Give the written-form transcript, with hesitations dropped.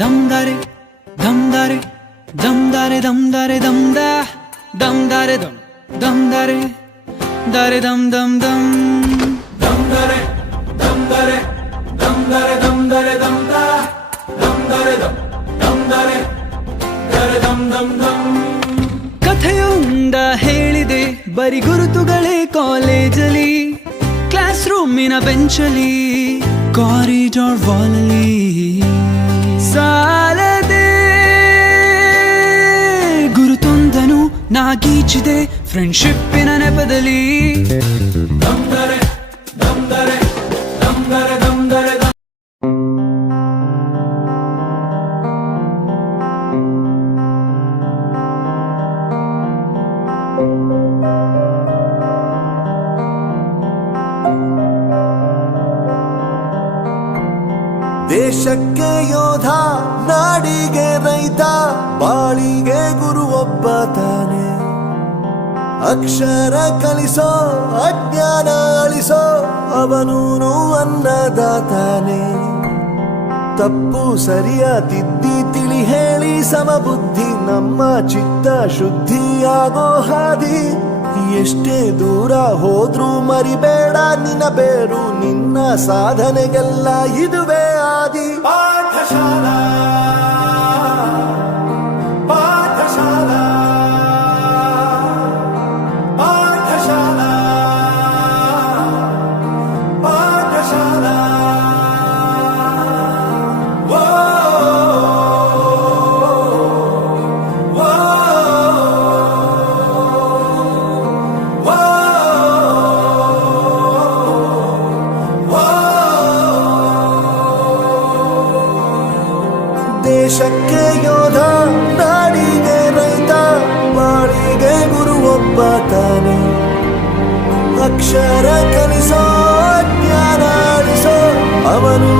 Damdare, damdare, damdare, damdare, damda, damdare, dam, damdare, dare, dam, dam, dam, damdare, damdare, damdare, damdare, damda, damdare, dam, damdare, dare, dam, dam, dam. ಕಥೆಯೊಂದ ಹೇಳಿದೆ ಬರಿ ಗುರುತುಗಳೇ ಕಾಲೇಜಲ್ಲಿ, class ರೂಮಿನ ಬೆಂಚಲ್ಲಿ, corridor ವಾಲಲ್ಲಿ ಸಾಲದೆ ಗುರುತೊಂದನು ನಾಗೀಚಿದೆ ಫ್ರೆಂಡ್ಶಿಪ್ಪಿನ ನೆಪದಲ್ಲಿ. ದಮ್ದರೆ ದಮ್ದರೆ ದಮ್ದರೆ ದಮ್ದರೆ ದೇಶಕ್ಕೆ ಯೋಧ, ನಾಡಿಗೆ ರೈತ, ಬಾಳಿಗೆ ಗುರು ಒಬ್ಬ ತಾನೆ. ಅಕ್ಷರ ಕಲಿಸೋ, ಅಜ್ಞಾನ ಅಳಿಸೋ, ಅವನೂನು ಅನ್ನದಾತಾನೆ. ತಪ್ಪು ಸರಿಯ ತಿದ್ದಿ ತಿಳಿ ಹೇಳಿ ಸಮಬುದ್ಧಿ ನಮ್ಮ ಚಿತ್ತ ಶುದ್ಧಿಯಾಗೋ ಹಾದಿ. ಎಷ್ಟೇ ದೂರ ಹೋದ್ರೂ ಮರಿಬೇಡ ನಿನ್ನ ಬೇರು, ನಿನ್ನ ಸಾಧನೆಗೆಲ್ಲ ಇದುವೇ ಆದಿ. ಪಾಠಶಾಲಾ ಪಾಠಶಾಲಾ ಪಾಠಶಾಲಾ ಪಾಠಶಾಲಾ. ದೇಶಕ್ಕೆ ಯೋಧ, ನಾಡಿಗೆ ರೈತ, ಬಾಳಿಗೆ ಗುರು ಒಬ್ಬ ತಾನೆ. ಅಕ್ಷರ ಕಲಿಸೋ, ಜ್ಞಾನ ಅಳಿಸೋ, ಅವನು